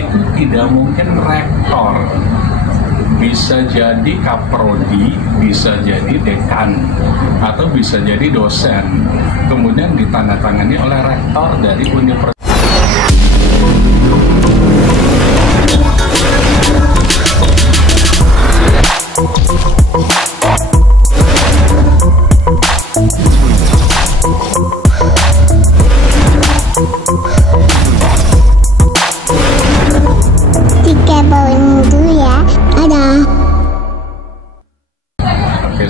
itu tidak mungkin rektor, bisa jadi kaprodi, bisa jadi dekan, atau bisa jadi dosen, kemudian ditandatangani oleh rektor dari universitas.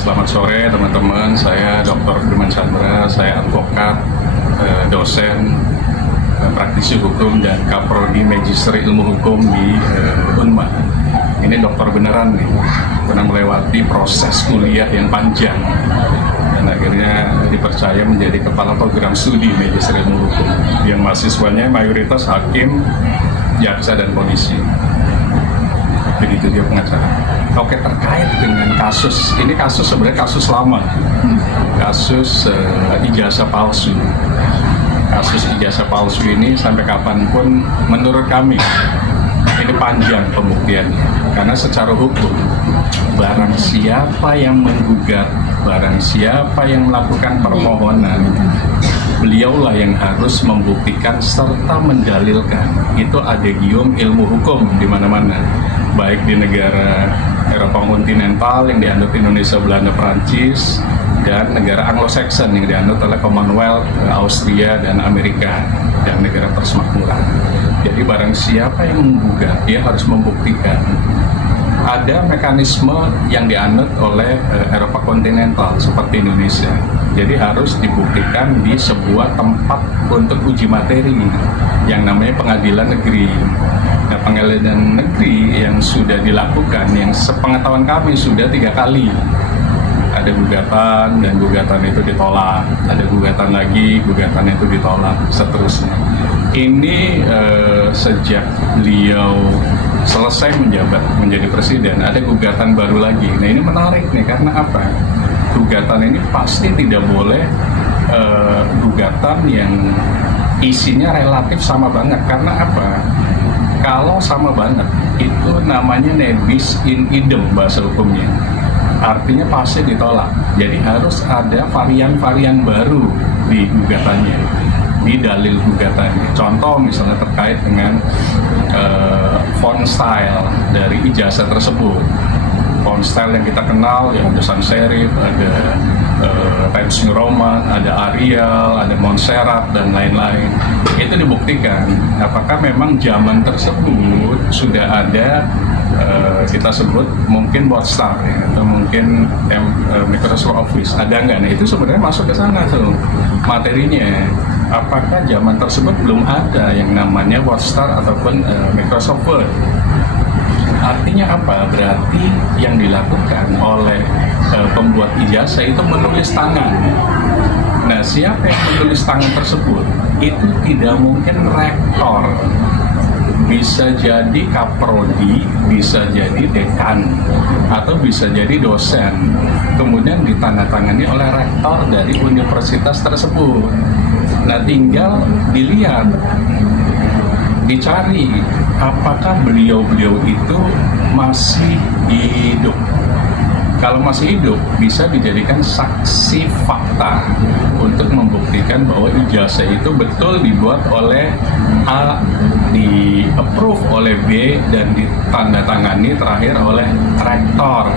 Selamat sore teman-teman, saya Dr. Firman Chandra, saya advokat, dosen, praktisi hukum dan kaprodi magister ilmu hukum di Unma. Ini dokter beneran nih, pernah melewati proses kuliah yang panjang dan akhirnya dipercaya menjadi kepala program studi magister ilmu hukum yang mahasiswanya mayoritas hakim, jaksa dan polisi. Begitu dia pengacara. Oke, terkait dengan kasus, ini kasus sebenarnya kasus lama, kasus ijazah palsu. Kasus ijazah palsu ini sampai kapanpun menurut kami ini panjang pembuktiannya, karena secara hukum barang siapa yang menggugat, barang siapa yang melakukan permohonan, beliaulah yang harus membuktikan serta mendalilkan. Itu adegium ilmu hukum di mana-mana, baik di negara Eropa kontinental yang dianut Indonesia, Belanda, Perancis, dan negara Anglo-Saxon yang dianut oleh Commonwealth, Austria, dan Amerika, dan negara persemakmuran. Jadi barang siapa yang menggugat, dia harus membuktikan. Ada mekanisme yang dianut oleh Eropa kontinental seperti Indonesia. Jadi harus dibuktikan di sebuah tempat untuk uji materi yang namanya pengadilan negeri. Nah, pengadilan negeri yang sudah dilakukan, yang sepengetahuan kami sudah 3 kali. Ada gugatan dan gugatan itu ditolak, ada gugatan lagi, gugatan itu ditolak, seterusnya. Ini sejak beliau selesai menjabat menjadi presiden, ada gugatan baru lagi. Nah, ini menarik nih, karena apa? Gugatan ini pasti tidak boleh gugatan yang isinya relatif sama banget. Karena apa? Kalau sama banget, itu namanya nebis in idem bahasa hukumnya. Artinya pasti ditolak. Jadi harus ada varian-varian baru di gugatannya, di dalil gugatannya. Contoh misalnya terkait dengan font style dari ijazah tersebut. Font style yang kita kenal, ya ada sans serif, ada Times New Roman, ada Arial, ada Montserrat, dan lain-lain. Itu dibuktikan apakah memang zaman tersebut sudah ada kita sebut mungkin WordStar ya, atau mungkin Microsoft Office, ada nggak? Nah, itu sebenarnya masuk ke sana tuh materinya. Apakah zaman tersebut belum ada yang namanya WordStar ataupun Microsoft Word? Artinya apa? Berarti yang dilakukan oleh pembuat ijazah itu menulis tangan. Nah, siapa yang menulis tangan tersebut? Itu tidak mungkin rektor, bisa jadi kaprodi, bisa jadi dekan, atau bisa jadi dosen, kemudian ditandatangani oleh rektor dari universitas tersebut. Nah, tinggal dilihat, dicari apakah beliau-beliau itu masih hidup. Kalau masih hidup, bisa dijadikan saksi fakta untuk membuktikan bahwa ijazah itu betul dibuat oleh A, di-approve oleh B, dan ditandatangani terakhir oleh rektor.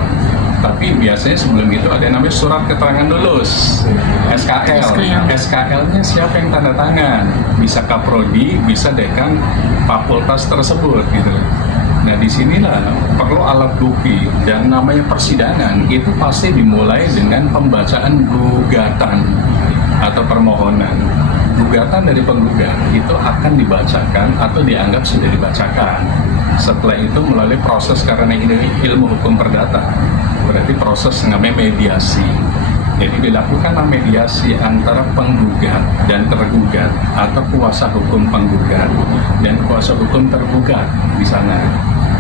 Tapi biasanya sebelum itu ada yang namanya surat keterangan lulus, SKL. SKL-nya siapa yang tanda tangan? Bisa kaprodi, bisa dekan fakultas tersebut gitu. Nah, disinilah perlu alat bukti, dan namanya persidangan itu pasti dimulai dengan pembacaan gugatan atau permohonan. Gugatan dari penggugat itu akan dibacakan atau dianggap sudah dibacakan. Setelah itu melalui proses, karena ini ilmu hukum perdata, berarti proses namanya mediasi. Jadi dilakukanlah mediasi antara penggugat dan tergugat, atau kuasa hukum penggugat dan kuasa hukum tergugat di sana.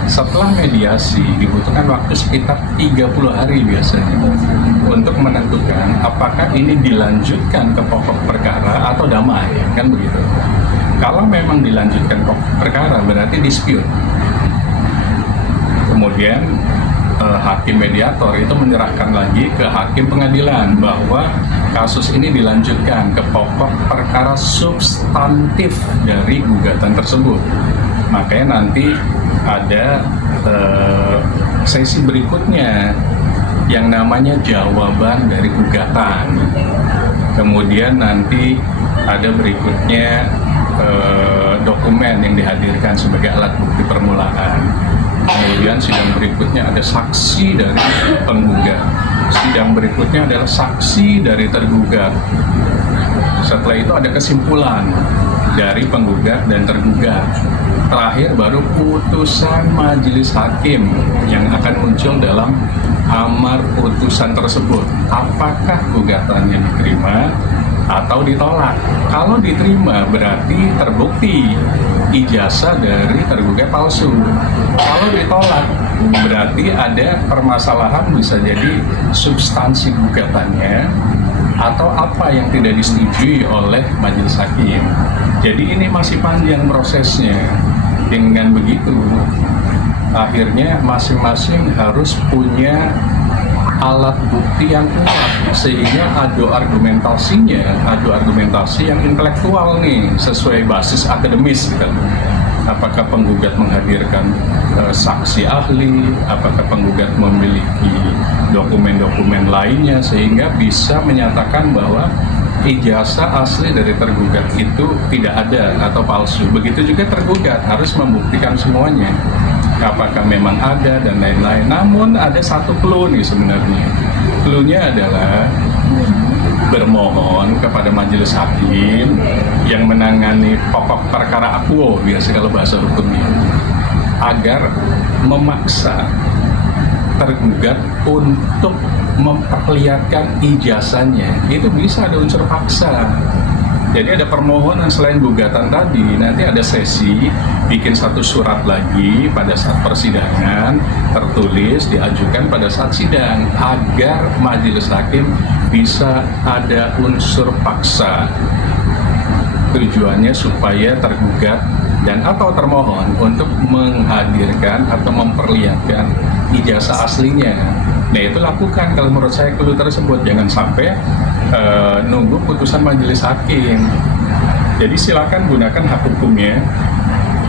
Setelah mediasi dibutuhkan waktu sekitar 30 hari biasanya untuk menentukan apakah ini dilanjutkan ke pokok perkara atau damai, kan begitu. Kalau memang dilanjutkan perkara berarti dispute. Kemudian hakim mediator itu menyerahkan lagi ke hakim pengadilan bahwa kasus ini dilanjutkan ke pokok perkara substantif dari gugatan tersebut. Makanya nanti ada sesi berikutnya yang namanya jawaban dari gugatan. Kemudian nanti ada berikutnya dokumen yang dihadirkan sebagai alat bukti permulaan. Kemudian sidang berikutnya ada saksi dari penggugat. Sidang berikutnya adalah saksi dari tergugat. Setelah itu ada kesimpulan dari penggugat dan tergugat. Terakhir baru putusan majelis hakim yang akan muncul dalam amar putusan tersebut. Apakah gugatannya diterima atau ditolak? Kalau diterima berarti terbukti ijazah dari tergugat palsu. Kalau ditolak berarti ada permasalahan, bisa jadi substansi gugatannya atau apa yang tidak disetujui oleh majelis hakim. Jadi ini masih panjang prosesnya. Dengan begitu akhirnya masing-masing harus punya alat bukti yang kuat sehingga adu argumentasi yang intelektual nih, sesuai basis akademis gitu. Apakah penggugat menghadirkan saksi ahli, apakah penggugat memiliki dokumen-dokumen lainnya sehingga bisa menyatakan bahwa ijazah asli dari tergugat itu tidak ada atau palsu. Begitu juga tergugat harus membuktikan semuanya, apakah memang ada dan lain-lain. Namun ada satu clue nih sebenarnya. Clue-nya adalah bermohon kepada majelis hakim yang menangani pokok perkara akuo, biasa kalau bahasa hukumnya, agar memaksa tergugat untuk memperlihatkan ijazahnya. Itu bisa ada unsur paksa. Jadi ada permohonan selain gugatan tadi, nanti ada sesi bikin satu surat lagi pada saat persidangan, tertulis, diajukan pada saat sidang, agar majelis hakim bisa ada unsur paksa. Tujuannya supaya tergugat dan atau termohon untuk menghadirkan atau memperlihatkan ijazah aslinya. Nah itu lakukan kalau menurut saya clue tersebut. Jangan sampai nunggu putusan majelis hakim. Jadi silakan gunakan hak hukumnya.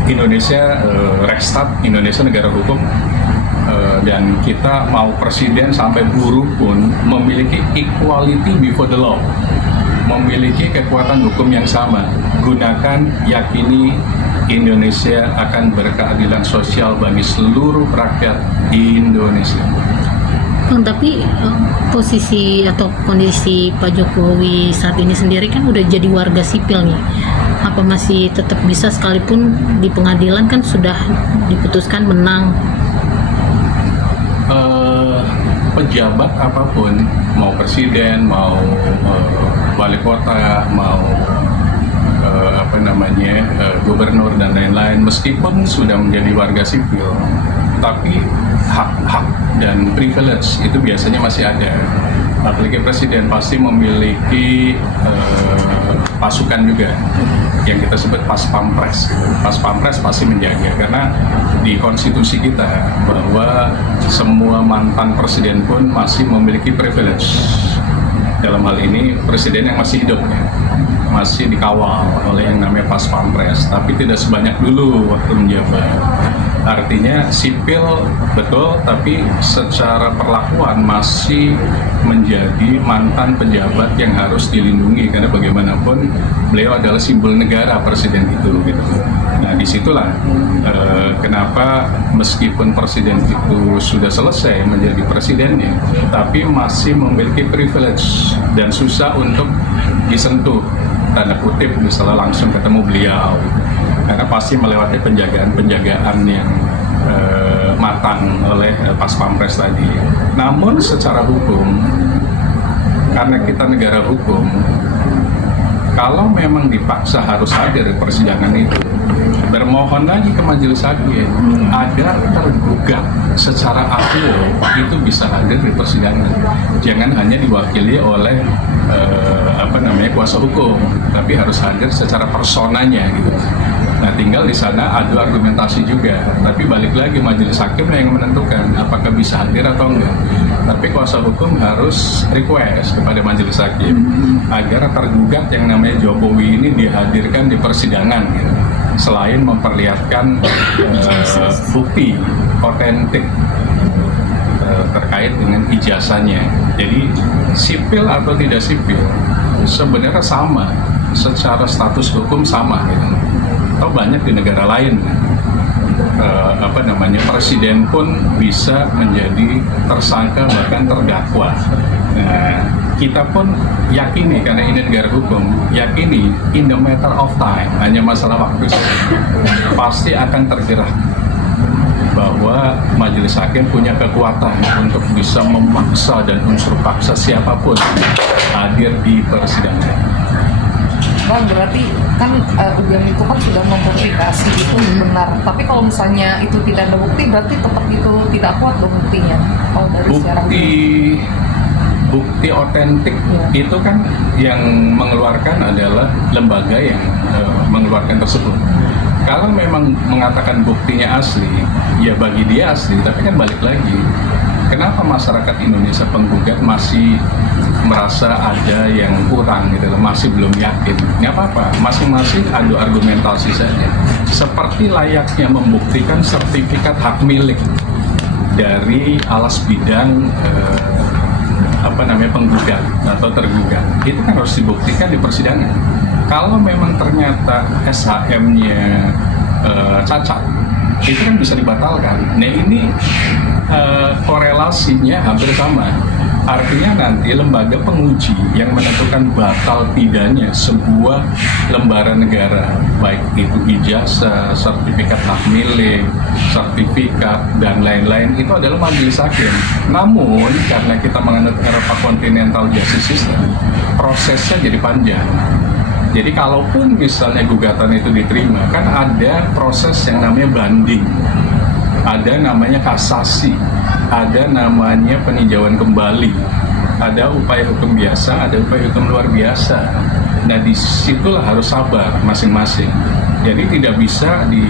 Indonesia Rechtsstaat, Indonesia negara hukum, dan kita mau presiden sampai buruh pun memiliki equality before the law, memiliki kekuatan hukum yang sama. Gunakan, yakini Indonesia akan berkeadilan sosial bagi seluruh rakyat Indonesia. Tapi posisi atau kondisi Pak Jokowi saat ini sendiri kan udah jadi warga sipil nih. Apa masih tetap bisa, sekalipun di pengadilan kan sudah diputuskan menang? Pejabat apapun, mau presiden, mau wali kota, mau gubernur dan lain-lain, meskipun sudah menjadi warga sipil, tapi hak-hak dan privilege itu biasanya masih ada. Apalagi presiden pasti memiliki pasukan juga yang kita sebut pas pampres. Pas pampres pasti menjaga, karena di konstitusi kita bahwa semua mantan presiden pun masih memiliki privilege. Dalam hal ini presiden yang masih hidup ya, masih dikawal oleh yang namanya pas pampres, tapi tidak sebanyak dulu waktu menjabat. Artinya sipil betul, tapi secara perlakuan masih menjadi mantan pejabat yang harus dilindungi, karena bagaimanapun beliau adalah simbol negara, presiden itu gitu. Nah disitulah kenapa meskipun presiden itu sudah selesai menjadi presidennya, tapi masih memiliki privilege dan susah untuk disentuh, tanda kutip, misalnya langsung ketemu beliau, karena pasti melewati penjagaan yang matang oleh pas pampres tadi. Namun secara hukum, karena kita negara hukum, kalau memang dipaksa harus hadir di persidangan itu, bermohon lagi ke majelis hakim agar tergugat secara adil itu bisa hadir di persidangan. Jangan hanya diwakili oleh kuasa hukum, tapi harus hadir secara personanya gitu. Nah, tinggal di sana adu argumentasi juga. Tapi balik lagi majelis hakim yang menentukan apakah bisa hadir atau enggak. Tapi kuasa hukum harus request kepada majelis hakim agar tergugat yang namanya Jokowi ini dihadirkan di persidangan gitu. Selain memperlihatkan bukti otentik terkait dengan ijazahnya. Jadi sipil atau tidak sipil sebenarnya sama, secara status hukum sama gitu. Atau banyak di negara lain presiden pun bisa menjadi tersangka bahkan terdakwa. Nah, kita pun yakini karena ini negara hukum, yakini in the matter of time, hanya masalah waktu saja, pasti akan tergerak bahwa majelis hakim punya kekuatan untuk bisa memaksa dan unsur paksa siapapun hadir di persidangan. Bang, berarti kan UGM itu kan sudah memverifikasi itu benar. Tapi kalau misalnya itu tidak ada bukti, berarti tetap itu tidak kuat dong buktinya. Kalau dari bukti otentik itu kan yang mengeluarkan adalah lembaga yang mengeluarkan tersebut. Kalau memang mengatakan buktinya asli, ya bagi dia asli. Tapi kan balik lagi, kenapa masyarakat Indonesia penggugat masih merasa ada yang kurang gitu loh, masih belum yakin? Nggak apa-apa, masing-masing adu argumentasi saja. Seperti layaknya membuktikan sertifikat hak milik dari alas bidang penggugat atau tergugat, itu kan harus dibuktikan di persidangan. Kalau memang ternyata SHM-nya cacat, itu kan bisa dibatalkan. Nah, ini korelasinya hampir sama. Artinya nanti lembaga penguji yang menentukan batal tidaknya sebuah lembaran negara, baik itu ijazah, sertifikat hak milik, sertifikat, dan lain-lain, itu adalah majelis hakim. Namun, karena kita menganut Eropa Continental Justice System, prosesnya jadi panjang. Jadi kalaupun misalnya gugatan itu diterima, kan ada proses yang namanya banding, ada namanya kasasi, ada namanya peninjauan kembali, ada upaya hukum biasa, ada upaya hukum luar biasa. Nah, disitulah harus sabar masing-masing. Jadi tidak bisa di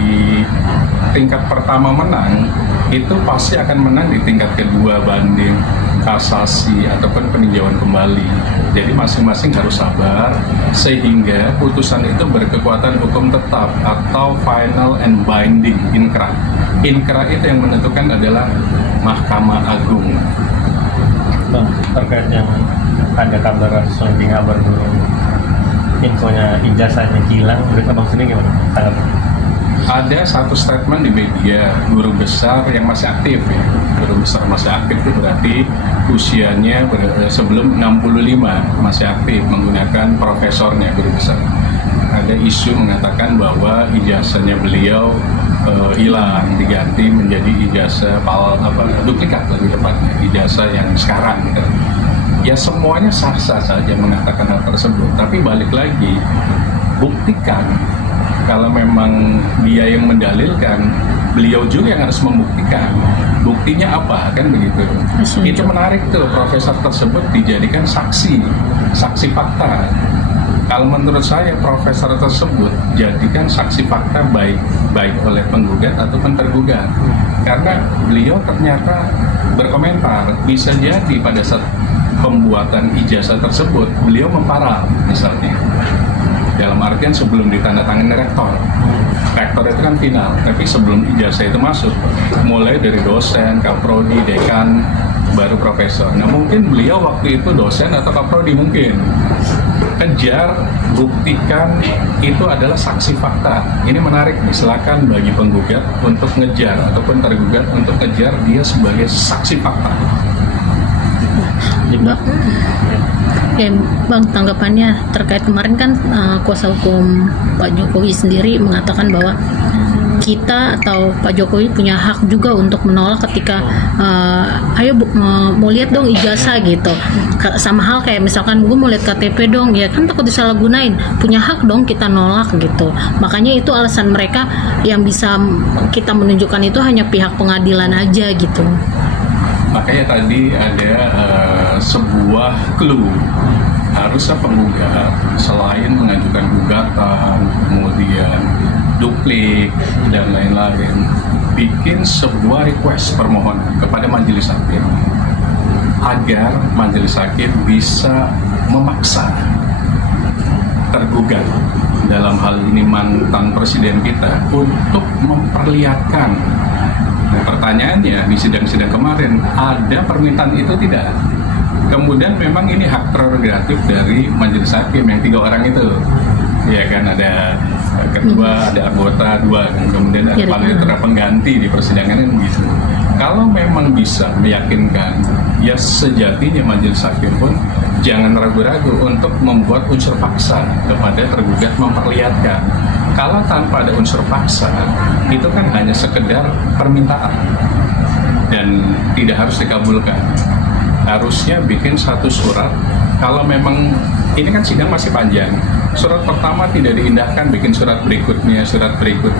tingkat pertama menang, itu pasti akan menang di tingkat kedua, banding, kasasi, ataupun peninjauan kembali. Jadi masing-masing harus sabar, sehingga putusan itu berkekuatan hukum tetap atau final and binding, inkra. Inkra itu yang menentukan adalah Mahkamah Agung. Bang, terkait yang ada kabar sounding kabar dulu, infonya ijazahnya hilang, menurut abang sendiri gimana? Ada satu statement di media, guru besar yang masih aktif ya. Guru besar masih aktif itu berarti usianya sebelum 65 masih aktif, menggunakan profesornya guru besar. Ada isu mengatakan bahwa ijazahnya beliau hilang, diganti menjadi ijazah duplikat lebih tepatnya, ijazah yang sekarang gitu. Ya semuanya sah-sah saja mengatakan hal tersebut, tapi balik lagi, buktikan. Kalau memang dia yang mendalilkan, beliau juga yang harus membuktikan. Buktinya apa, kan begitu. Itu menarik tuh, profesor tersebut dijadikan saksi fakta. Kalau menurut saya profesor tersebut jadikan saksi fakta baik oleh penggugat ataupun tergugat. Karena beliau ternyata berkomentar, bisa jadi pada saat pembuatan ijazah tersebut beliau memparaf misalnya. Dalam artian sebelum ditandatangani rektor. Rektor itu kan final, tapi sebelum ijazah itu masuk, mulai dari dosen, kaprodi, dekan, baru profesor. Nah mungkin beliau waktu itu dosen atau kaprodi mungkin. Kejar, buktikan, itu adalah saksi fakta. Ini menarik, silakan bagi penggugat untuk ngejar ataupun tergugat untuk ngejar dia sebagai saksi fakta. Bang, tanggapannya terkait kemarin kan kuasa hukum Pak Jokowi sendiri mengatakan bahwa kita atau Pak Jokowi punya hak juga untuk menolak ketika ayo mau lihat dong ijazah gitu. Sama hal kayak misalkan gue mau lihat KTP dong, ya kan takut disalahgunain. Punya hak dong kita nolak gitu. Makanya itu alasan mereka, yang bisa kita menunjukkan itu hanya pihak pengadilan aja gitu. Makanya tadi ada sebuah clue, harusnya penggugat selain mengajukan gugatan, kemudian duplik dan lain-lain, bikin sebuah request permohonan kepada majelis hakim agar majelis hakim bisa memaksa tergugat, dalam hal ini mantan presiden kita, untuk memperlihatkan. Nah, pertanyaannya di sidang-sidang kemarin ada permintaan itu tidak? Kemudian memang ini hak prerogatif dari majelis hakim yang 3 orang itu, ya kan, ada ketua, ada anggota 2, kan? Kemudian ada panitera pengganti di persidangan kan gitu. Kalau memang bisa meyakinkan, ya sejatinya majelis hakim pun jangan ragu-ragu untuk membuat unsur paksa kepada tergugat memperlihatkan. Kalau tanpa ada unsur paksa, itu kan hanya sekedar permintaan dan tidak harus dikabulkan. Harusnya bikin satu surat. Kalau memang ini kan sidang masih panjang, surat pertama tidak diindahkan, bikin surat berikutnya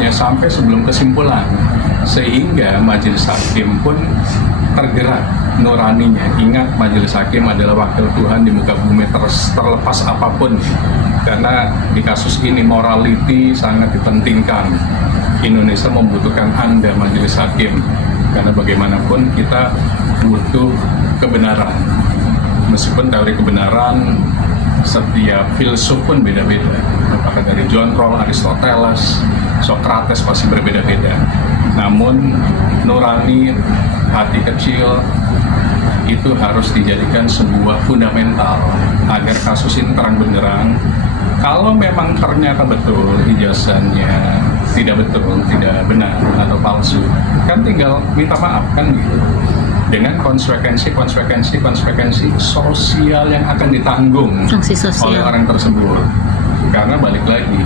sampai sebelum kesimpulan, sehingga majelis hakim pun tergerak nuraninya. Ingat, majelis hakim adalah wakil Tuhan di muka bumi, terlepas apapun. Karena di kasus ini morality sangat dipentingkan. Indonesia membutuhkan Anda majelis hakim, karena bagaimanapun kita butuh kebenaran. Meskipun teori kebenaran setiap filsuf pun beda-beda, apakah dari John Rawls, Aristoteles, Socrates pasti berbeda-beda. Namun nurani, hati kecil itu harus dijadikan sebuah fundamental agar kasus ini terang benderang. Kalau memang ternyata betul ijazahnya tidak betul, tidak benar atau palsu, kan tinggal minta maaf kan gitu. Dengan konsekuensi sosial yang akan ditanggung oleh orang tersebut. Karena balik lagi,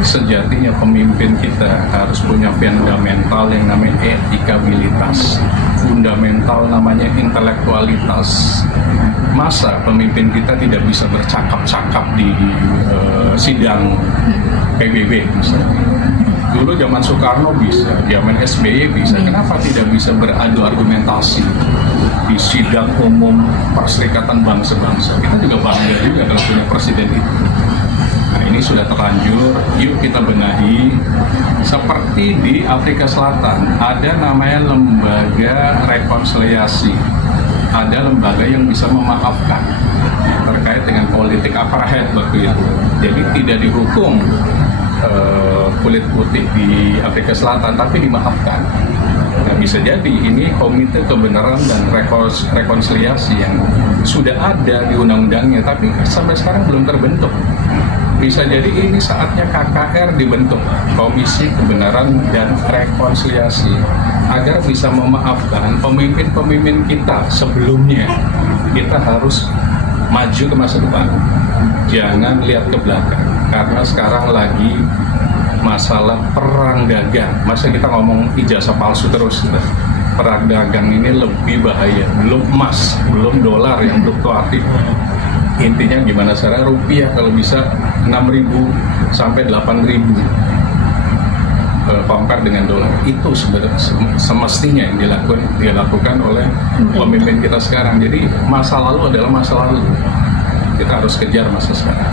sejatinya pemimpin kita harus punya fundamental yang namanya etikabilitas, fundamental namanya intelektualitas. Masa pemimpin kita tidak bisa bercakap-cakap di sidang PBB misalnya? Dulu zaman Soekarno bisa, zaman SBY bisa. Kenapa tidak bisa beradu argumentasi di sidang umum Perserikatan Bangsa-Bangsa? Kita juga bangga juga kalau punya presiden itu. Nah, ini sudah terlanjur, yuk kita benahi. Seperti di Afrika Selatan, ada namanya lembaga rekonsiliasi. Ada lembaga yang bisa memaafkan terkait dengan politik apartheid waktu itu. Jadi tidak dihukum kulit putih di Afrika Selatan, tapi dimaafkan. Nah, bisa jadi ini komite kebenaran dan rekonsiliasi yang sudah ada di undang-undangnya, tapi sampai sekarang belum terbentuk. Bisa jadi ini saatnya KKR dibentuk, Komisi Kebenaran dan Rekonsiliasi, agar bisa memaafkan pemimpin-pemimpin kita sebelumnya. Kita harus maju ke masa depan, jangan lihat ke belakang. Karena sekarang lagi masalah perang dagang. Masa kita ngomong ijazah palsu terus? Perang dagang ini lebih bahaya. Belum emas, belum dolar yang fluktuatif. Intinya gimana caranya rupiah kalau bisa 6.000 sampai 8.000 compare dengan dolar. Itu sebenarnya semestinya yang dilakukan oleh pemimpin kita sekarang. Jadi masa lalu adalah masa lalu. Kita harus kejar masa sekarang.